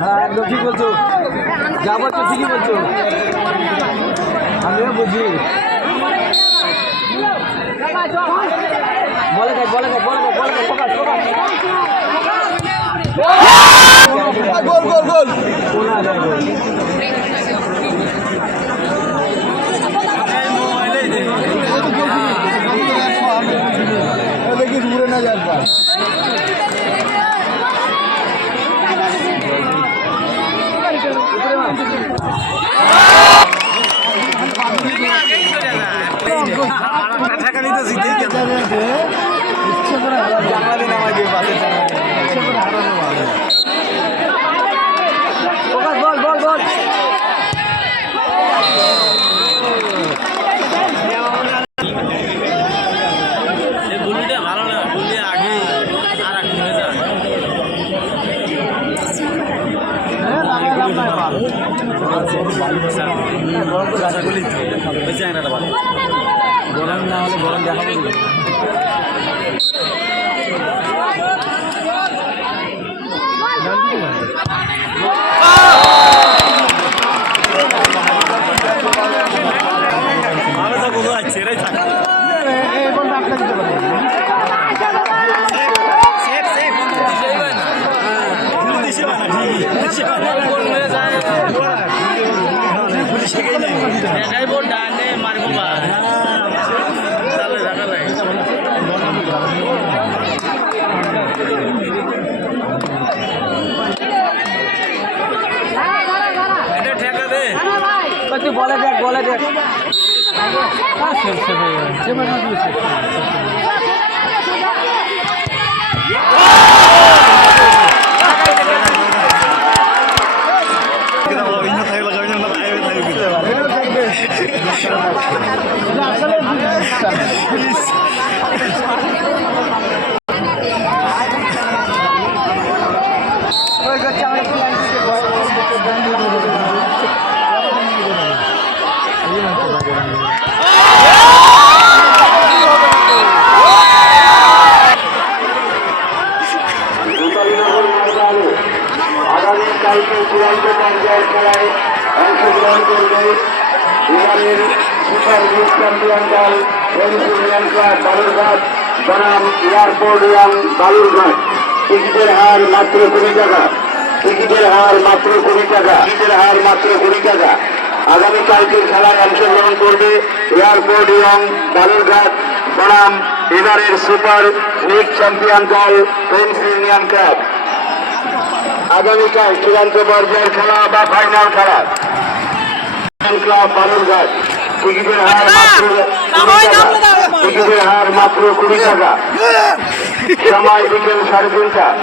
হ্যাঁ একদম ঠিক বলছো, যা বলছো ঠিকই বলছো, আমিও বুঝি। বলে দেখ বলে দেখ বলে দেখ বলে দেখ, ফোকাস ফোকাস। গোল গোল গোল, কোনা যায় গোল। দেখি দূরে না যায় পাস। বল বল বল, গরম না হলে গরম দেখাবো। বলে দেখ বলে দেখ, আগামীকালকে চূড়ান্ত পর্যায়ের খেলায় অংশগ্রহণ করবে এবারের সুপার লিগ চ্যাম্পিয়ন দল ইউনিয়ন ক্লাব বালুরঘাট বনাম এয়ারপোর্ট ইয়াং বালুরঘাট। টিকিটের হার মাত্র 20 টাকা, টিকিটের হার মাত্র 20 টাকা, টিকিটের হার মাত্র 20 টাকা। আগামীকালকের খেলায় অংশগ্রহণ করবে এয়ারপোর্ট ইয়াং বালুরঘাট বনাম এবারের সুপার লিগ চ্যাম্পিয়ন দল ইউনিয়ন ক্লাব। আগামীকাল চূড়ান্ত পর্যায়ের খেলা বা ফাইনাল খেলা ক্লাব বালুরঘাট। টিকিটের হার মাত্র 20 টাকা, টিকিটের হার মাত্র 20 টাকা। সময় বিকেল 3:30।